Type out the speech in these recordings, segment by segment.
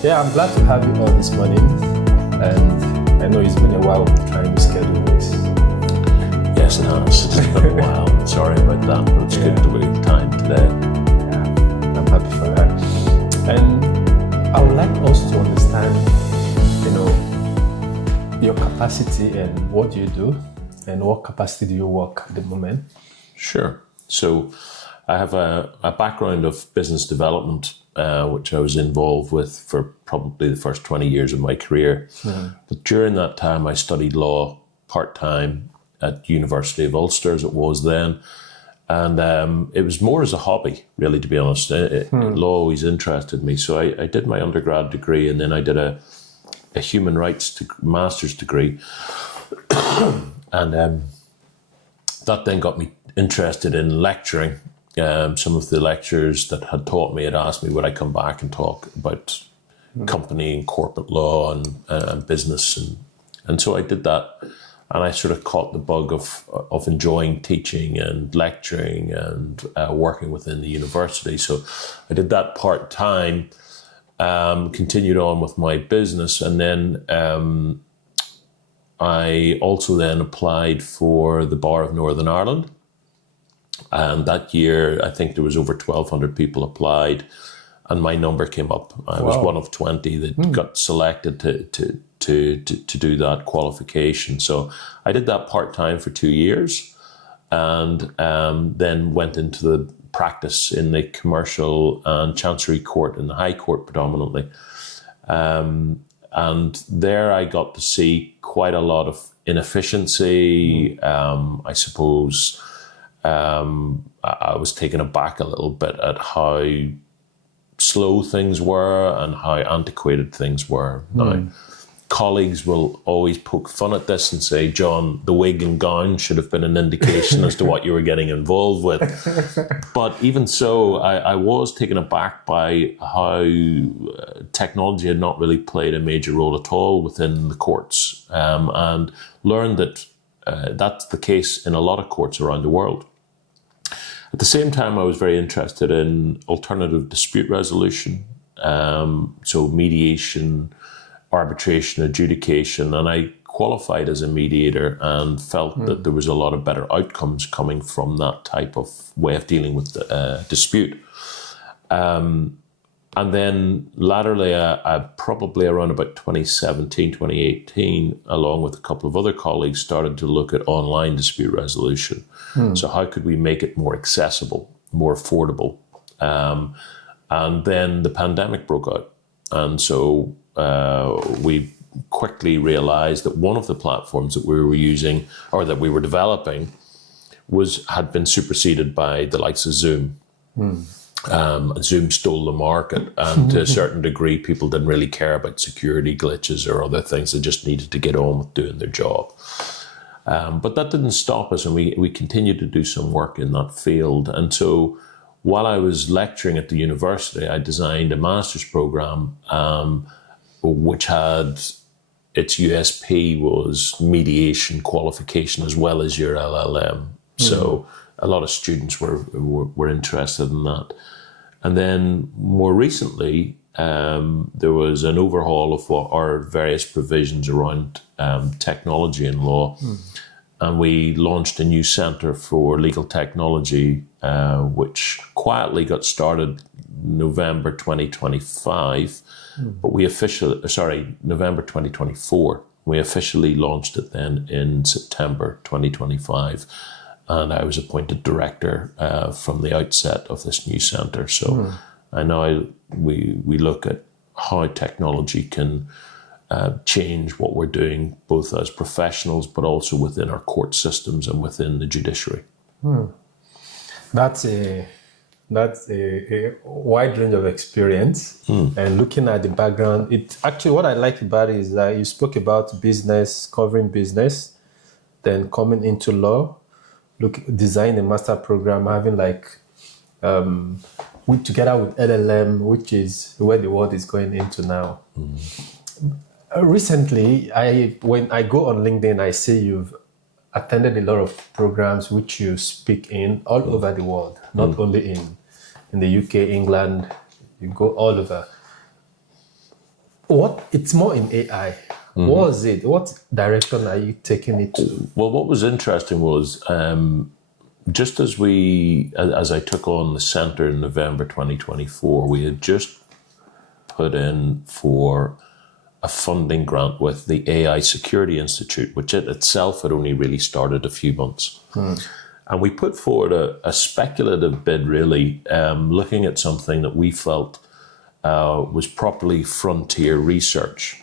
Yeah, I'm glad to have you on this morning. And I know it's been a while we've been trying to schedule this. Yes, it has. It's been a while. Sorry about that, but it's good to be time today. Yeah, I'm happy for that. And I would like us to understand, your capacity and what you do and what capacity do you work at the moment. Sure. So I have a background of business development, which I was involved with for probably the first 20 years of my career. But during that time, I studied law part-time at University of Ulster, as it was then. And it was more as a hobby, really, to be honest. Law always interested me. So I did my undergrad degree, and then I did a human rights master's degree. And that then got me interested in lecturing. Some of the lecturers that had taught me had asked me would I come back and talk about company and corporate law and business. And so I did that. And I sort of caught the bug of enjoying teaching and lecturing and working within the university. So I did that part-time, continued on with my business. And then I also then applied for the Bar of Northern Ireland. And that year, I think there was over 1,200 people applied, and my number came up. I was one of 20 that got selected to do that qualification. So I did that part-time for 2 years, and then went into the practice in the commercial and chancery court and the high court predominantly. And there I got to see quite a lot of inefficiency, I suppose. I was taken aback a little bit at how slow things were and how antiquated things were. Now, colleagues will always poke fun at this and say, John, the wig and gown should have been an indication as to what you were getting involved with. But even so, I was taken aback by how technology had not really played a major role at all within the courts, and learned that that's the case in a lot of courts around the world. At the same time, I was very interested in alternative dispute resolution, so mediation, arbitration, adjudication, and I qualified as a mediator and felt that there was a lot of better outcomes coming from that type of way of dealing with the dispute. And then latterly, I probably around about 2017, 2018, along with a couple of other colleagues, started to look at online dispute resolution. So how could we make it more accessible, more affordable? And then the pandemic broke out. And so we quickly realized that one of the platforms that we were using or that we were developing had been superseded by the likes of Zoom. Zoom stole the market, and to a certain degree, people didn't really care about security glitches or other things. They just needed to get on with doing their job. But that didn't stop us, and we continued to do some work in that field. And so while I was lecturing at the university, I designed a master's program, which had its USP was mediation qualification as well as your LLM. So a lot of students were interested in that. And then more recently, there was an overhaul of what our various provisions around technology and law. And we launched a new Centre for Legal Technology, which quietly got started November 2025, but November 2024. We officially launched it then in September 2025. And I was appointed director from the outset of this new centre. So I know we look at how technology can change what we're doing, both as professionals, but also within our court systems and within the judiciary. That's a wide range of experience. And looking at the background, what I like about it is that you spoke about business, covering business, then coming into law, design a master program, having together with LLM, which is where the world is going into now. Recently, when I go on LinkedIn, I see you've attended a lot of programs which you speak in all over the world, not only in the UK, England, you go all over. It's more in AI. What is it? What direction are you taking it to? Well, what was interesting was just as I took on the centre in November 2024, we had just put in for a funding grant with the AI Security Institute, which it itself had only really started a few months. And we put forward a speculative bid, really, looking at something that we felt was properly frontier research,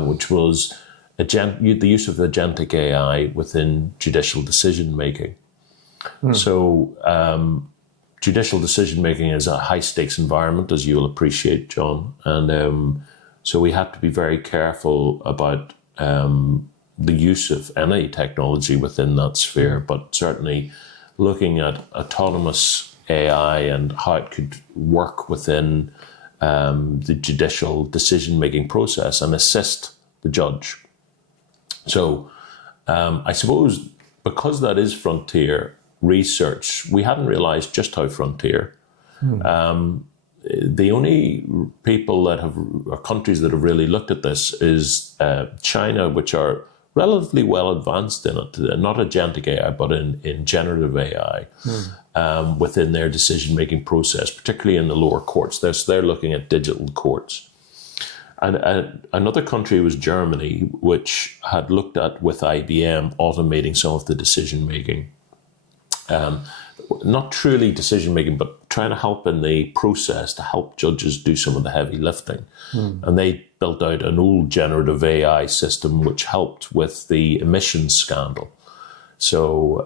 which was the use of agentic AI within judicial decision-making. So judicial decision-making is a high-stakes environment, as you'll appreciate, John. And so we had to be very careful about the use of any technology within that sphere, but certainly looking at autonomous AI and how it could work within the judicial decision-making process and assist the judge. So I suppose because that is frontier research, we hadn't realized just how frontier. The only people that have, or countries that have really looked at this is China, which are relatively well advanced in it, not agentic AI, but in generative AI within their decision-making process, particularly in the lower courts. They're looking at digital courts. And another country was Germany, which had looked at, with IBM, automating some of the decision-making. Not truly decision-making, but trying to help in the process to help judges do some of the heavy lifting. And they built out an old generative AI system which helped with the emissions scandal. So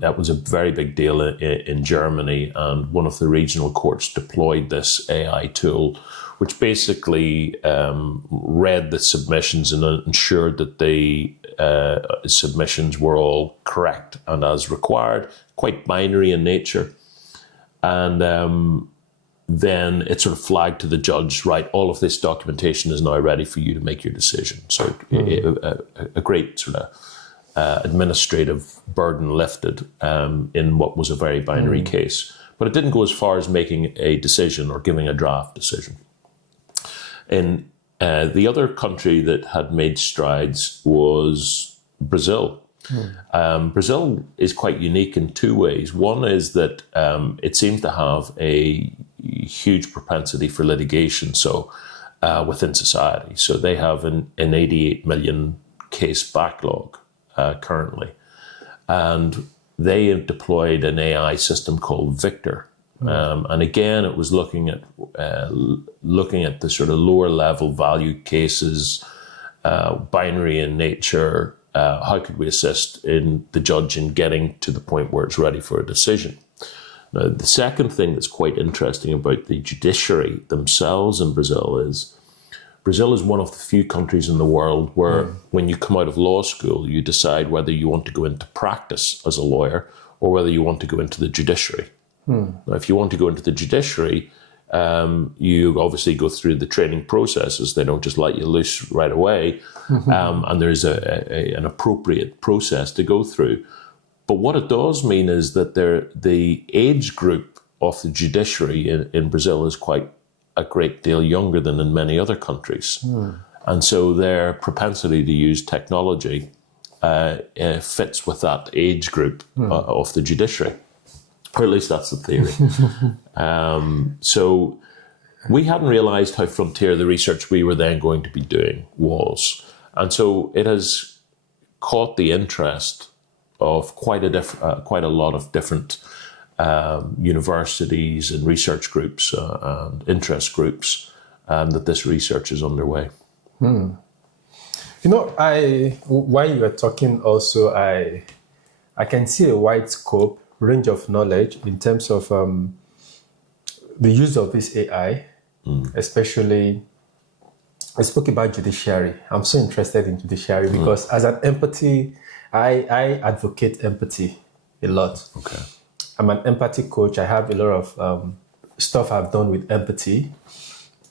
that was a very big deal in Germany, and one of the regional courts deployed this AI tool, which basically read the submissions and ensured that the submissions were all correct and as required, quite binary in nature. And then it sort of flagged to the judge, right, all of this documentation is now ready for you to make your decision. So a great sort of administrative burden lifted in what was a very binary case. But it didn't go as far as making a decision or giving a draft decision. In the other country that had made strides was Brazil. Brazil is quite unique in two ways. One is that it seems to have a huge propensity for litigation, so within society. So they have an 88 million case backlog currently. And they have deployed an AI system called Victor. And again, it was looking at the sort of lower level value cases, binary in nature. How could we assist in the judge in getting to the point where it's ready for a decision? Now, the second thing that's quite interesting about the judiciary themselves in Brazil is one of the few countries in the world where when you come out of law school, you decide whether you want to go into practice as a lawyer or whether you want to go into the judiciary. Now, if you want to go into the judiciary, you obviously go through the training processes. They don't just let you loose right away. And there's an appropriate process to go through. But what it does mean is that the age group of the judiciary in Brazil is quite a great deal younger than in many other countries. And so their propensity to use technology fits with that age group of the judiciary. Or at least that's the theory. So we hadn't realized how frontier the research we were then going to be doing was. And so it has caught the interest of quite a lot of different universities and research groups and interest groups that this research is underway. You know, while you were talking also, I can see a wide scope, range of knowledge in terms of the use of this AI, especially, I spoke about judiciary. I'm so interested in judiciary because as an empathy, I advocate empathy a lot. Okay. I'm an empathy coach. I have a lot of stuff I've done with empathy.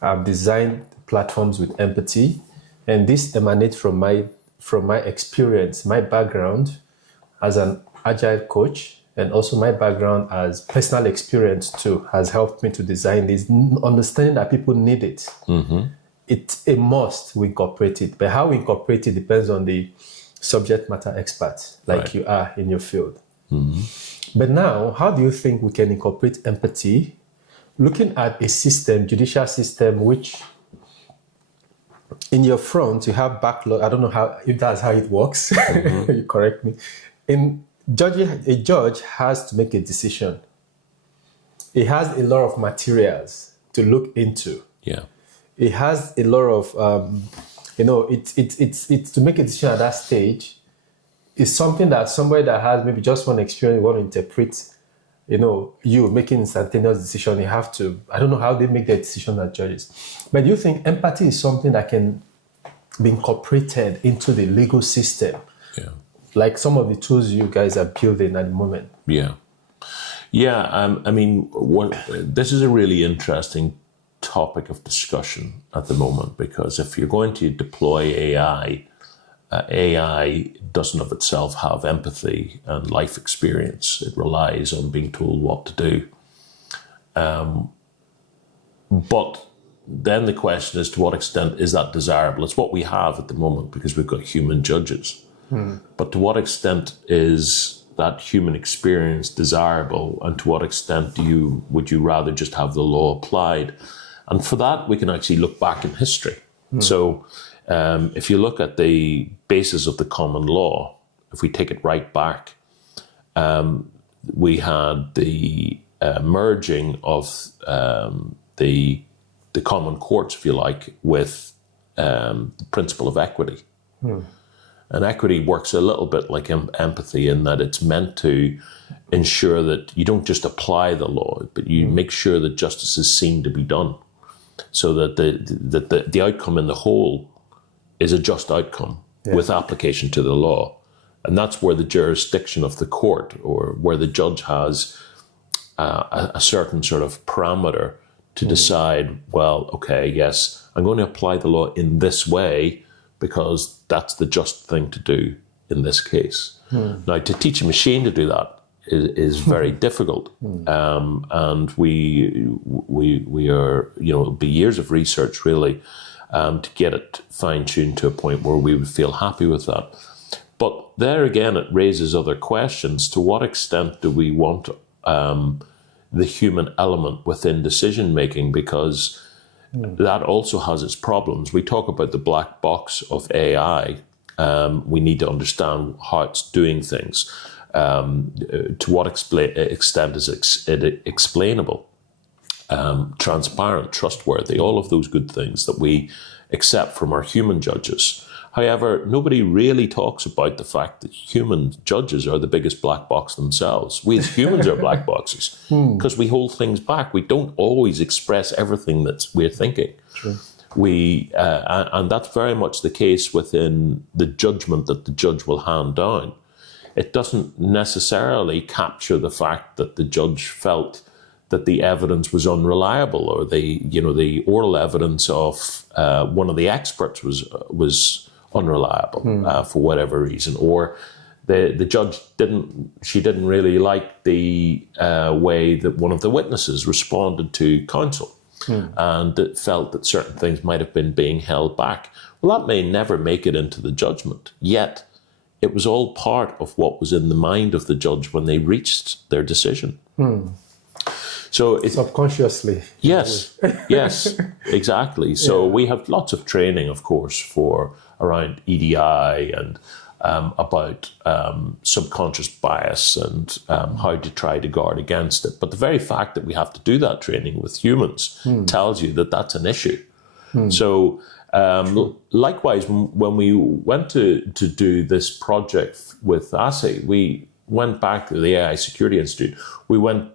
I've designed platforms with empathy, and this emanates from my experience, my background as an agile coach, and also my background as personal experience too has helped me to design this, understanding that people need it. it's a must we incorporate it. But how we incorporate it depends on the subject matter expert, like Right. you are in your field. But now, how do you think we can incorporate empathy, looking at a system, judicial system, which in your front you have backlog? I don't know how, if that's how it works. You correct me. In judging, a judge has to make a decision. He has a lot of materials to look into. Yeah. It has a lot of, it's to make a decision at that stage is something that somebody that has maybe just one experience want to interpret, you making instantaneous decision. You have to, I don't know how they make their decision as judges. But do you think empathy is something that can be incorporated into the legal system? Yeah. Like some of the tools you guys are building at the moment. Yeah. Yeah. This is a really interesting topic of discussion at the moment, because if you're going to deploy AI, AI doesn't of itself have empathy and life experience. It relies on being told what to do. But then the question is, to what extent is that desirable? It's what we have at the moment because we've got human judges. But to what extent is that human experience desirable, and to what extent would you rather just have the law applied? And for that, we can actually look back in history. So if you look at the basis of the common law, if we take it right back, we had the merging of the common courts, if you like, with the principle of equity. And equity works a little bit like empathy in that it's meant to ensure that you don't just apply the law, but you make sure that justice is seen to be done, so that the outcome in the whole is a just outcome with application to the law. And that's where the jurisdiction of the court, or where the judge has a certain sort of parameter to decide, well, okay, yes, I'm going to apply the law in this way because that's the just thing to do in this case. Now, to teach a machine to do that is very difficult. And we are, it'll be years of research really to get it fine-tuned to a point where we would feel happy with that. But there again, it raises other questions. To what extent do we want the human element within decision-making? Because that also has its problems. We talk about the black box of AI. We need to understand how it's doing things. To what extent is it explainable, transparent, trustworthy, all of those good things that we accept from our human judges. However, nobody really talks about the fact that human judges are the biggest black box themselves. We as humans are black boxes because we hold things back. We don't always express everything that we're thinking. True. And that's very much the case within the judgment that the judge will hand down. It doesn't necessarily capture the fact that the judge felt that the evidence was unreliable, or the oral evidence of one of the experts was unreliable for whatever reason, or the judge didn't really like the way that one of the witnesses responded to counsel, and it felt that certain things might have been being held back. Well, that may never make it into the judgment, yet it was all part of what was in the mind of the judge when they reached their decision. So it's subconsciously. Yes, exactly. So we have lots of training, of course, around EDI and about subconscious bias and how to try to guard against it. But the very fact that we have to do that training with humans tells you that that's an issue. So likewise, when we went to do this project with ASSE, we went back to the AI Security Institute. We went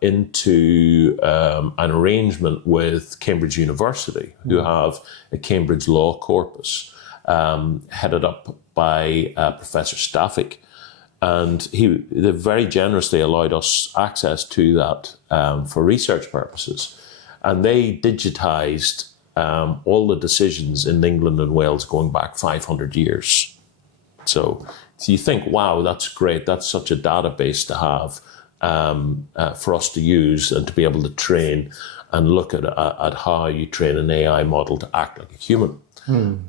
into an arrangement with Cambridge University, who have a Cambridge Law Corpus, headed up by Professor Stafik. And they very generously allowed us access to that for research purposes. And they digitized all the decisions in England and Wales going back 500 years. So you think, wow, that's great. That's such a database to have for us to use and to be able to train and look at how you train an AI model to act like a human.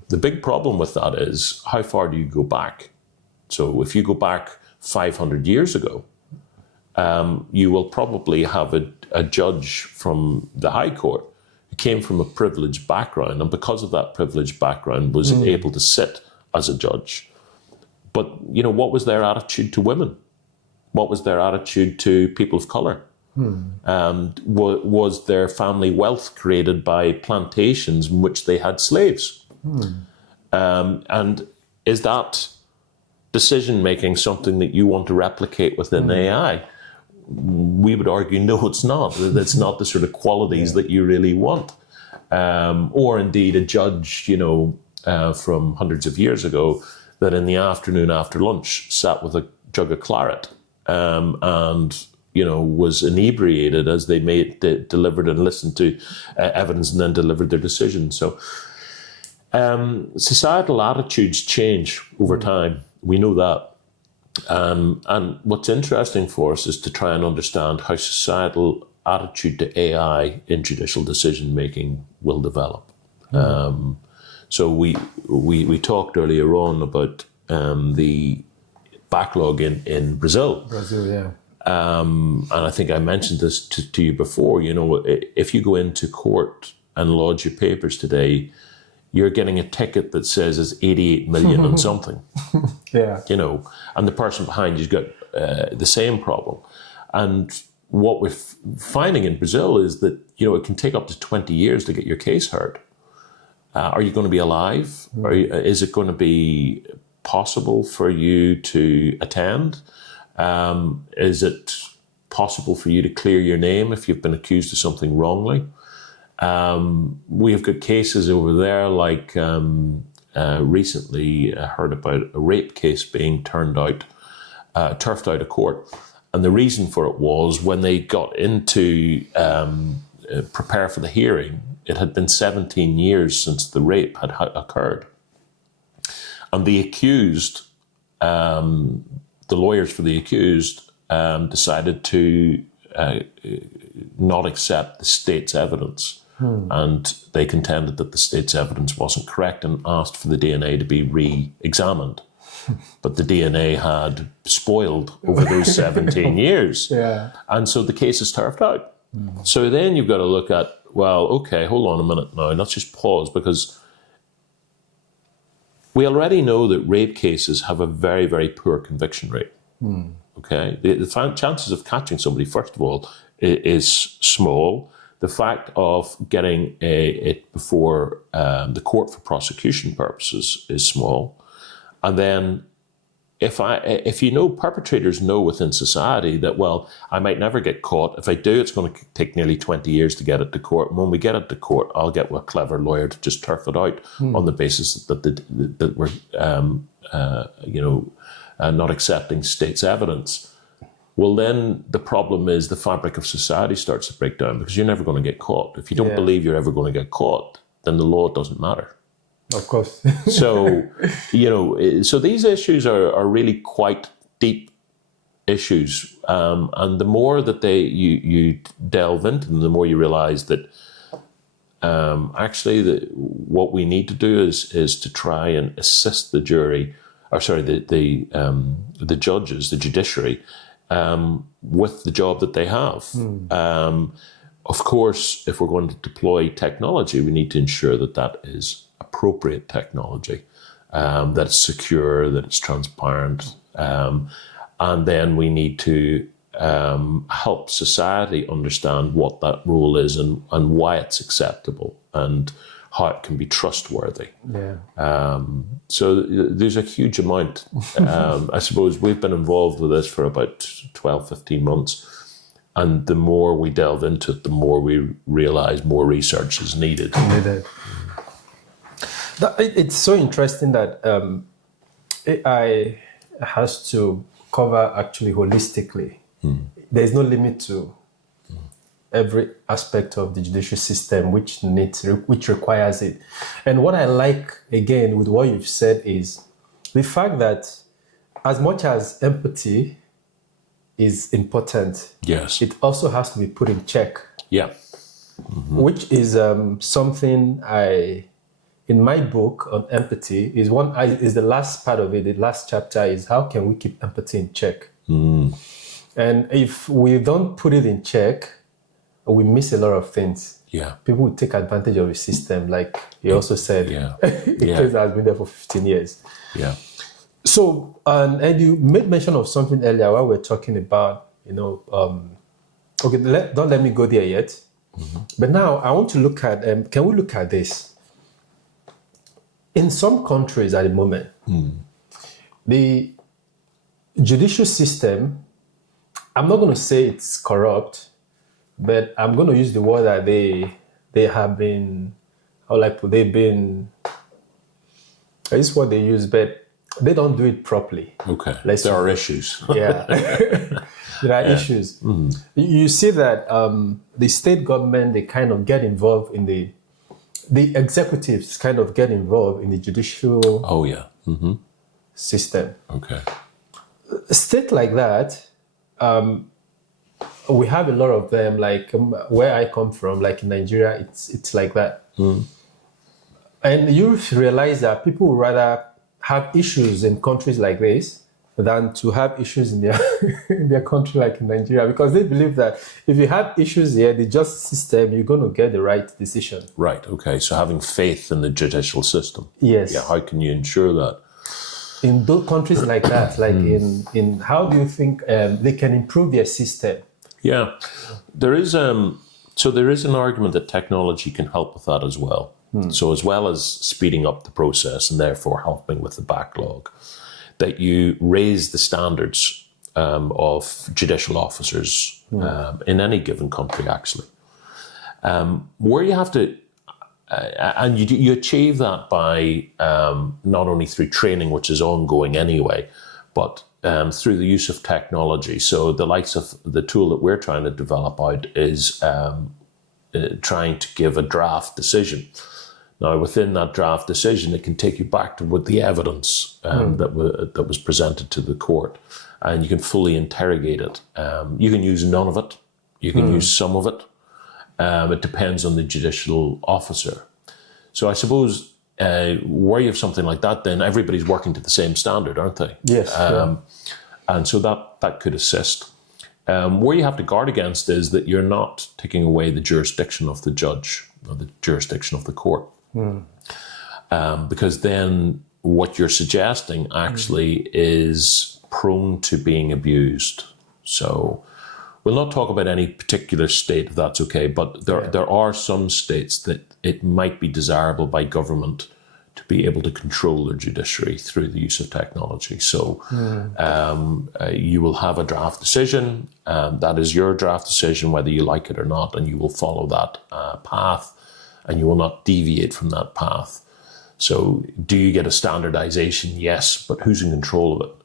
The big problem with that is, how far do you go back? So if you go back 500 years ago, you will probably have a judge from the High Court who came from a privileged background, and because of that privileged background was able to sit as a judge. But, you know, what was their attitude to women? What was their attitude to people of colour? Was their family wealth created by plantations in which they had slaves? And is that decision-making something that you want to replicate within AI? We would argue, no, it's not. That's not the sort of qualities that you really want. Or indeed a judge, you know, from hundreds of years ago, that in the afternoon after lunch sat with a jug of claret and, you know, was inebriated as they delivered and listened to evidence and then delivered their decision. So societal attitudes change over time. We know that. And what's interesting for us is to try and understand how societal attitude to AI in judicial decision-making will develop. So we talked earlier on about the backlog in Brazil. Brazil, yeah. And I think I mentioned this to you before. You know, if you go into court and lodge your papers today, you're getting a ticket that says it's 88 million and something. Yeah. You know, and the person behind you's got the same problem. And what we're finding in Brazil is that, you know, it can take up to 20 years to get your case heard. Are you going to be alive? Is it going to be possible for you to attend? Is it possible for you to clear your name if you've been accused of something wrongly? We have got cases over there, like recently I heard about a rape case being turfed out of court. And the reason for it was when they got into prepare for the hearing, it had been 17 years since the rape had occurred. And the accused, the lawyers for the accused, decided to not accept the state's evidence. And they contended that the state's evidence wasn't correct and asked for the DNA to be re-examined. But the DNA had spoiled over those 17 years. Yeah. And so the case is turfed out. So then you've got to look at, well, okay, hold on a minute now. Let's just pause, because we already know that rape cases have a very, very poor conviction rate. Okay? The chances of catching somebody, first of all, is small. The fact of getting it before the court for prosecution purposes is small. And then if you know, perpetrators know within society that, well, I might never get caught. If I do, it's going to take nearly 20 years to get it to court. And when we get it to court, I'll get a clever lawyer to just turf it out on the basis that we're, not accepting state's evidence. Well, then the problem is the fabric of society starts to break down, because you're never going to get caught. If you don't believe you're ever going to get caught, then the law doesn't matter. Of course. So, you know, so these issues are really quite deep issues. And the more that you delve into them, the more you realize that actually what we need to do is to try and assist the jury, or sorry, the judges, the judiciary, with the job that they have. Of course, if we're going to deploy technology, we need to ensure that that is appropriate technology, that it's secure, that it's transparent. And then we need to help society understand what that rule is and why it's acceptable and how it can be trustworthy. Yeah. So there's a huge amount. I suppose we've been involved with this for about 12, 15 months. And the more we delve into it, the more we realize more research is needed. It's so interesting that AI has to cover actually holistically. There's no limit to every aspect of the judicial system which requires it. And what I like, again, with what you've said is the fact that as much as empathy is important, yes, it also has to be put in check. Yeah. which is something in my book on empathy, is the last part of it. The last chapter is how can we keep empathy in check? And if we don't put it in check, we miss a lot of things. Yeah. People will take advantage of the system, like you also said. Yeah. The case has been there for 15 years. Yeah. So, and you made mention of something earlier while we're talking about, okay, don't let me go there yet. But now I want to look at, can we look at this? In some countries at the moment, the judicial system, I'm not going to say it's corrupt, but I'm going to use the word that they have been, they've been, it's what they use, but they don't do it properly. Okay. There are issues. Yeah. There are issues. You see that the state government, they kind of get involved in the executives kind of get involved in the judicial system. Okay. A state like that, we have a lot of them, like where I come from, like in Nigeria, it's like that. And you realize that people would rather have issues in countries like this than to have issues in their country like in Nigeria, because they believe that if you have issues here, the justice system, you're going to get the right decision. Right. Okay. So having faith in the judicial system. Yes. Yeah. How can you ensure that? In those countries like that, like in how do you think they can improve their system? Yeah, there is there is an argument that technology can help with that as well. So as well as speeding up the process and therefore helping with the backlog, that you raise the standards of judicial officers in any given country, actually. Where you have to, and you achieve that by not only through training, which is ongoing anyway, but through the use of technology. So the likes of the tool that we're trying to develop out is trying to give a draft decision. Now, within that draft decision, it can take you back to what the evidence that was presented to the court, and you can fully interrogate it. You can use none of it. You can use some of it. It depends on the judicial officer. So I suppose where you have something like that, then everybody's working to the same standard, aren't they? Yes. And so that could assist. Where you have to guard against is that you're not taking away the jurisdiction of the judge or the jurisdiction of the court. Because then what you're suggesting actually is prone to being abused. So we'll not talk about any particular state, if that's okay, but there are some states that it might be desirable by government to be able to control their judiciary through the use of technology. So you will have a draft decision. That is your draft decision, whether you like it or not, and you will follow that path, and you will not deviate from that path. So do you get a standardization? Yes, but who's in control of it?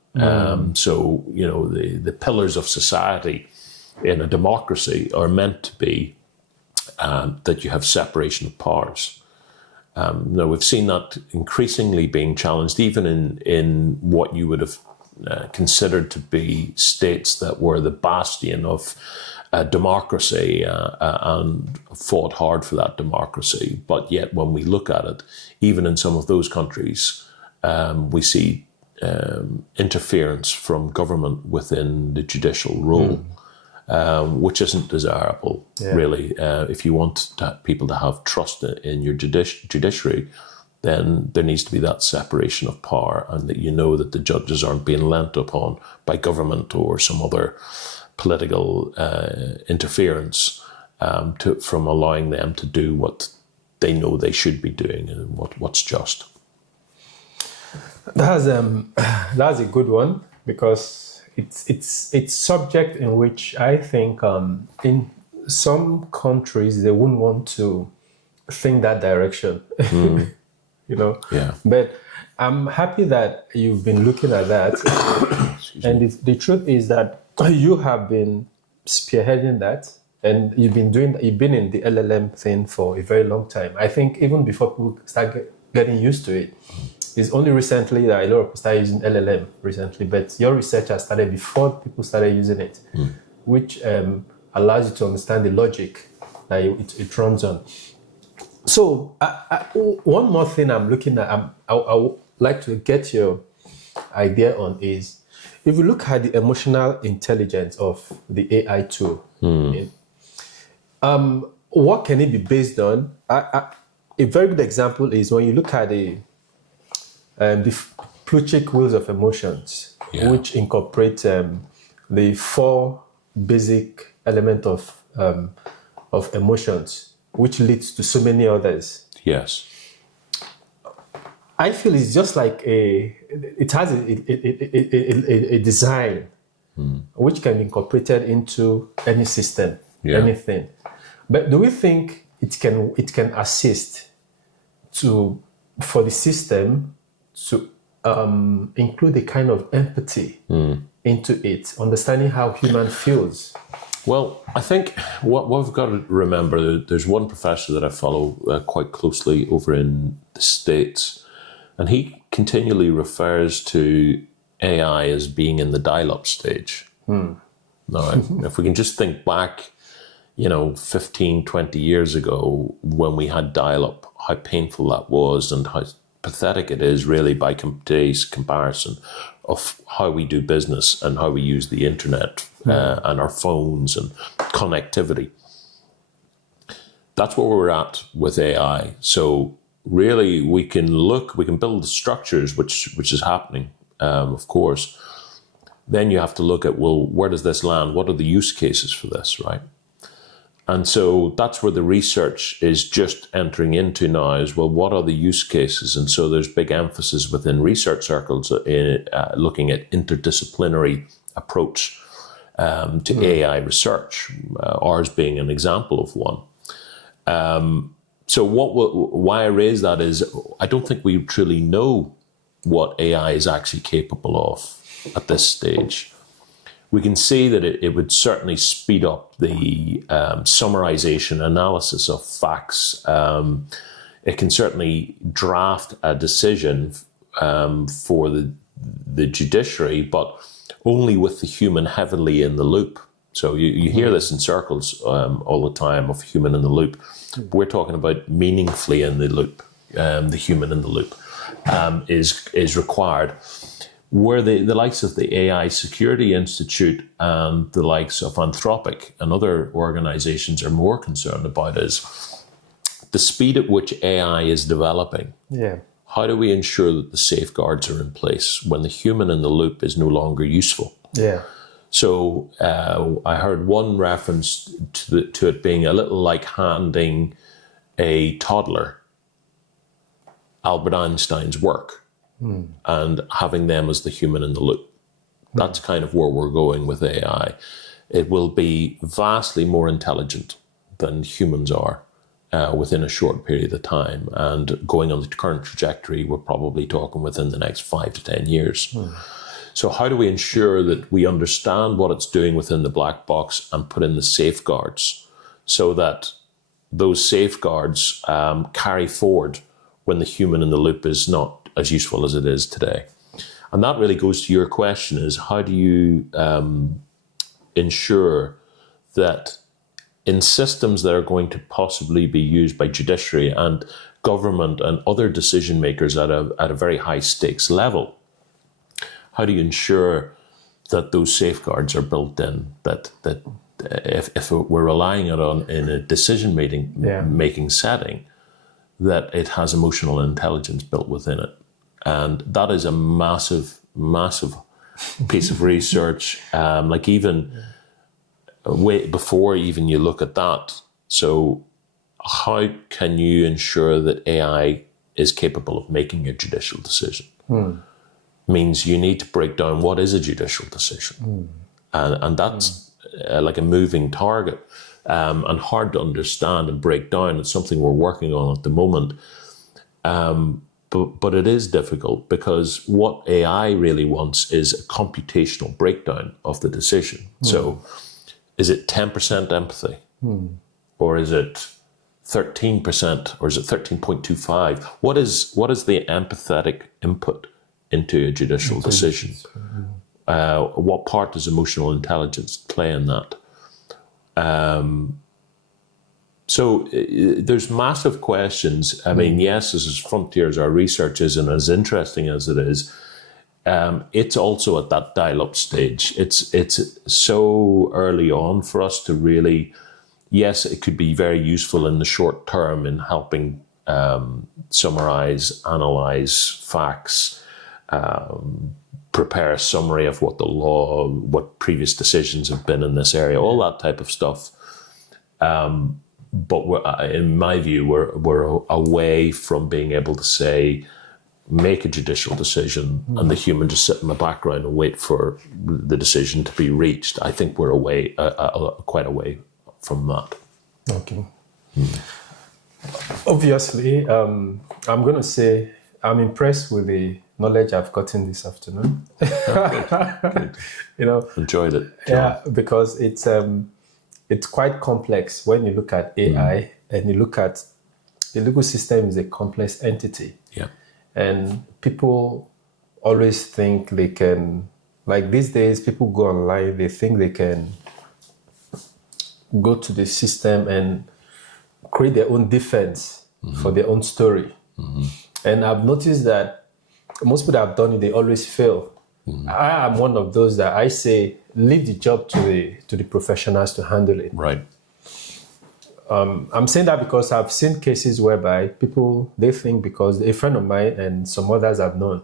So, the pillars of society in a democracy are meant to be that you have separation of powers. Now, we've seen that increasingly being challenged, even in what you would have considered to be states that were the bastion of democracy and fought hard for that democracy. But yet, when we look at it, even in some of those countries, we see interference from government within the judicial role. Which isn't desirable, really. If you want people to have trust in your judiciary, then there needs to be that separation of power, and that that the judges aren't being lent upon by government or some other political interference from allowing them to do what they know they should be doing and what's just. That's a good one, because it's subject in which I think in some countries they wouldn't want to think that direction, Yeah. But I'm happy that you've been looking at that, and the truth is that you have been spearheading that, and you've been in the LLM thing for a very long time. I think even before people start getting used to it. It's only recently that a lot of people started using LLM recently, but your research has started before people started using it, which allows you to understand the logic that it runs on. So one more thing I'm looking at, I would like to get your idea on is, if you look at the emotional intelligence of the AI tool, what can it be based on? A very good example is when you look at the Plutchik Wheels of Emotions, which incorporate the 4 basic elements of emotions, which leads to so many others. Yes. I feel it's just like it has a design which can be incorporated into any system, anything. But do we think it can assist for the system to include a kind of empathy into it, understanding how human feels? Well, I think what we've got to remember, there's one professor that I follow quite closely over in the States, and he continually refers to AI as being in the dial-up stage. Now, if we can just think back, 15, 20 years ago when we had dial-up, how painful that was and how pathetic it is really by today's comparison of how we do business and how we use the internet and our phones and connectivity. That's where we're at with AI. So really we can build the structures, which is happening, of course. Then you have to look at, well, where does this land? What are the use cases for this, right? And so that's where the research is just entering into now, is, well, what are the use cases? And so there's big emphasis within research circles in looking at interdisciplinary approach to AI research, ours being an example of one. So why I raise that is I don't think we truly know what AI is actually capable of at this stage. We can see that it would certainly speed up the summarization analysis of facts. It can certainly draft a decision for the judiciary, but only with the human heavily in the loop. So you hear this in circles all the time, of human in the loop. We're talking about meaningfully in the loop. The human in the loop is required. Where the likes of the AI Security Institute and the likes of Anthropic and other organizations are more concerned about is the speed at which AI is developing. Yeah. How do we ensure that the safeguards are in place when the human in the loop is no longer useful? Yeah. So I heard one reference to it being a little like handing a toddler Albert Einstein's work and having them as the human in the loop. That's kind of where we're going with AI. It will be vastly more intelligent than humans are within a short period of time. And going on the current trajectory, we're probably talking within the next 5 to 10 years. So how do we ensure that we understand what it's doing within the black box and put in the safeguards so that those safeguards carry forward when the human in the loop is not as useful as it is today? And that really goes to your question, is how do you ensure that in systems that are going to possibly be used by judiciary and government and other decision makers at a very high stakes level, how do you ensure that those safeguards are built in, that if we're relying on in a decision making setting, that it has emotional intelligence built within it? And that is a massive, massive piece of research. Like even way before even you look at that. So how can you ensure that AI is capable of making a judicial decision? Means you need to break down what is a judicial decision. And that's like a moving target and hard to understand and break down. It's something we're working on at the moment. But it is difficult because what AI really wants is a computational breakdown of the decision. So is it 10% empathy? Or is it 13%? Or is it 13.25? What is the empathetic input into a judicial decision? What part does emotional intelligence play in that? So there's massive questions. I mean, yes, as frontier as our research is and as interesting as it is, it's also at that dial-up stage. It's so early on for us to really, yes, it could be very useful in the short term in helping summarize, analyze facts, prepare a summary of what the law, what previous decisions have been in this area, all that type of stuff. But in my view, we're away from being able to say, make a judicial decision and the human just sit in the background and wait for the decision to be reached. I think we're away, quite away from that. Okay. Obviously, I'm going to say I'm impressed with the knowledge I've gotten this afternoon. Good. You know, Enjoyed it, John. yeah, because it's quite complex when you look at AI and you look at the legal system is a complex entity. Yeah. And people always think they can, like these days, people go online, they think they can go to the system and create their own defense for their own story. And I've noticed that most people that have done it, they always fail. I am one of those that I say, leave the job to the professionals to handle it. Right. I'm saying that because I've seen cases whereby people, they think because a friend of mine and some others I've known,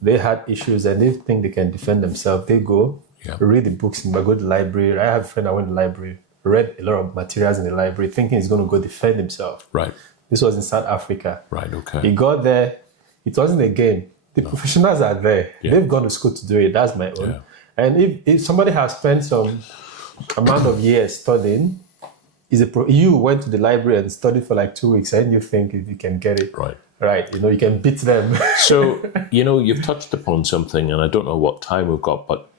they had issues and they think they can defend themselves. They go, read the books, go to the library. I have a friend that went to the library, read a lot of materials in the library, thinking he's going to go defend himself. Right. This was in South Africa. Right, okay. He got there. It wasn't a game. The professionals are there. Yeah. They've gone to school to do it. That's my own. Yeah. And if somebody has spent some amount of years studying, you went to the library and studied for like 2 weeks and you think you can get it. Right. You can beat them. So, you've touched upon something, and I don't know what time we've got, but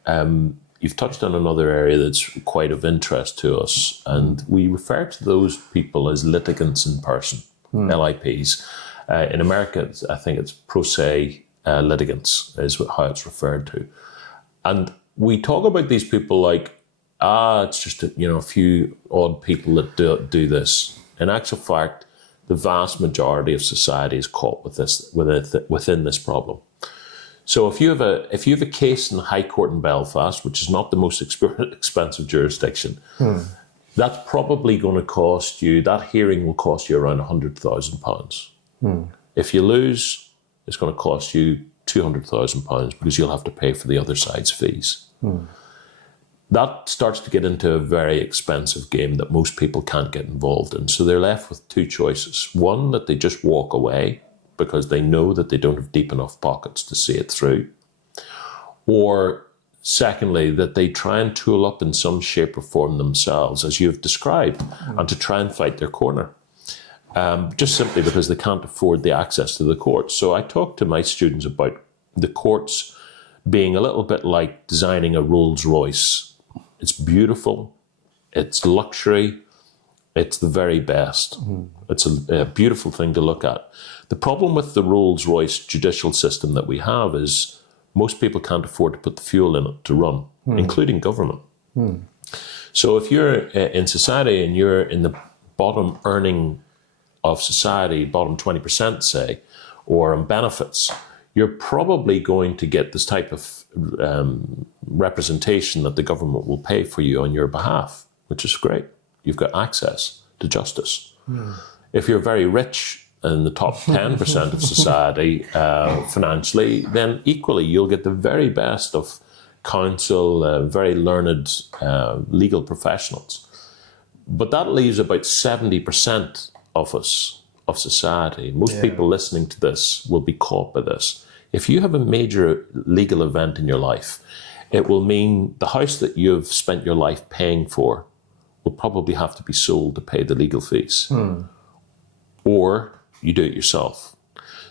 you've touched on another area that's quite of interest to us. And we refer to those people as litigants in person, LIPs. In America, I think it's pro se litigants is how it's referred to. And we talk about these people like, it's just a few odd people that do this. In actual fact, the vast majority of society is caught with this within this problem. So if you have a case in the High Court in Belfast, which is not the most expensive jurisdiction, that's probably going to cost you. That hearing will cost you around £100,000. If you lose, it's going to cost you £200,000 because you'll have to pay for the other side's fees. That starts to get into a very expensive game that most people can't get involved in. So they're left with two choices. One, that they just walk away because they know that they don't have deep enough pockets to see it through. Or secondly, that they try and tool up in some shape or form themselves, as you've described, and to try and fight their corner. Just simply because they can't afford the access to the courts. So I talk to my students about the courts being a little bit like designing a Rolls Royce. It's beautiful, it's luxury, it's the very best. It's a beautiful thing to look at. The problem with the Rolls Royce judicial system that we have is most people can't afford to put the fuel in it to run, including government. So if you're in society and you're in the bottom earning of society, bottom 20%, say, or on benefits, you're probably going to get this type of representation that the government will pay for you on your behalf, which is great. You've got access to justice. If you're very rich in the top 10% of society financially, then equally you'll get the very best of counsel, very learned legal professionals. But that leaves about 70% of us, of society. Most people listening to this will be caught by this. If you have a major legal event in your life, it will mean the house that you've spent your life paying for will probably have to be sold to pay the legal fees. Or you do it yourself.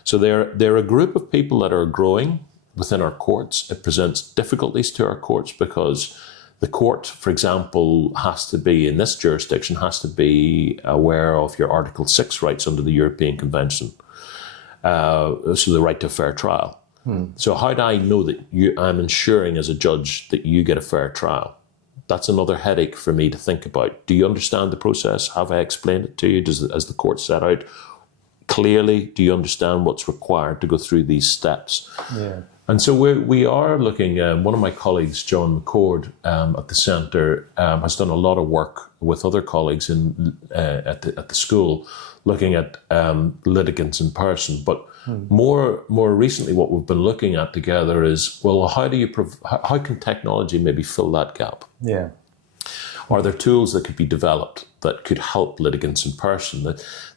So they're a group of people that are growing within our courts. It presents difficulties to our courts because the court, for example, has to be, in this jurisdiction, has to be aware of your Article 6 rights under the European Convention. So the right to a fair trial. So how do I know that I'm ensuring as a judge that you get a fair trial? That's another headache for me to think about. Do you understand the process? Have I explained it to you? As the court set out clearly? Do you understand what's required to go through these steps? Yeah. And so we are looking, one of my colleagues, John McCord, at the centre, has done a lot of work with other colleagues at the school, looking at litigants in person. But more recently, what we've been looking at together is, well, how can technology maybe fill that gap? Yeah. Are there tools that could be developed that could help litigants in person?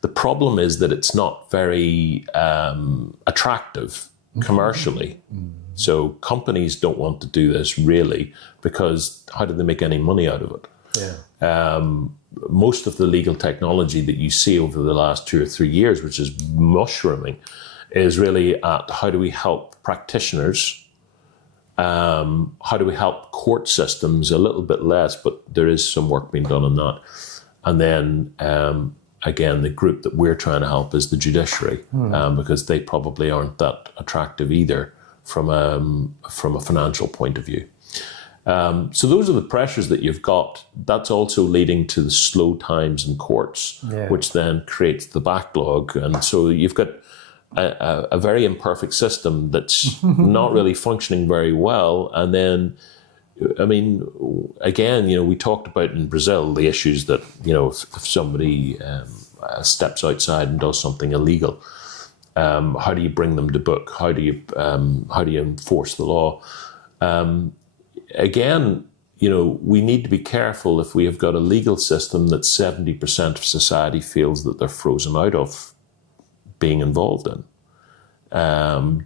The problem is that it's not very attractive commercially. So companies don't want to do this really, because how do they make any money out of it? Yeah. Most of the legal technology that you see over the last 2 or 3 years, which is mushrooming, is really at how do we help practitioners, how do we help court systems, a little bit less, but there is some work being done on that. And then again, the group that we're trying to help is the judiciary, because they probably aren't that attractive either from a financial point of view. So those are the pressures that you've got. That's also leading to the slow times in courts, which then creates the backlog. And so you've got a very imperfect system that's not really functioning very well. And then, I mean, again, we talked about in Brazil the issues that, if somebody steps outside and does something illegal, how do you bring them to book? How do you enforce the law? Again, we need to be careful if we have got a legal system that 70% of society feels that they're frozen out of being involved in.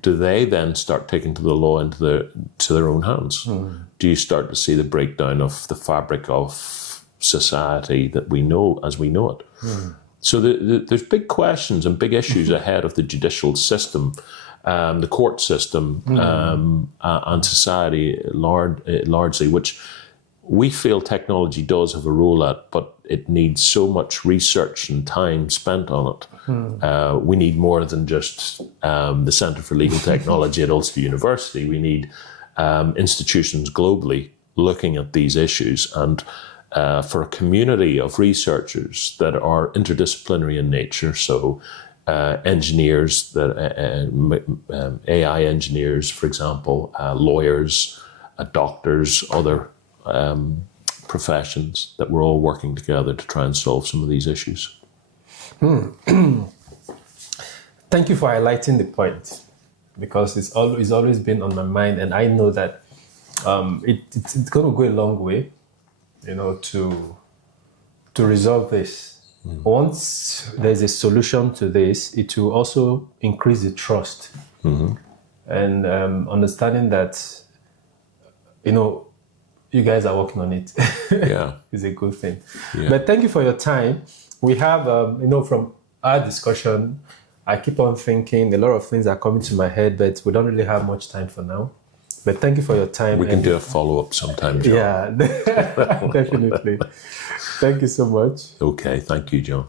Do they then start taking the law into their own hands? Do you start to see the breakdown of the fabric of society that we know as we know it? So there's big questions and big issues ahead of the judicial system, the court system, and society largely, which we feel technology does have a role at, but it needs so much research and time spent on it. We need more than just the Centre for Legal Technology at Ulster University. We need institutions globally looking at these issues, and for a community of researchers that are interdisciplinary in nature, so engineers, AI engineers, for example, lawyers, doctors, other professions, that we're all working together to try and solve some of these issues. Thank you for highlighting the point, because it's always been on my mind, and I know that it's going to go a long way, to resolve this. Once there's a solution to this, it will also increase the trust and understanding that, you guys are working on it. Yeah, is a good thing. Yeah. But thank you for your time. We have, from our discussion, I keep on thinking a lot of things are coming to my head, but we don't really have much time for now. But thank you for your time. We can do a follow-up sometime, John. Yeah, definitely. Thank you so much. Okay, thank you, John.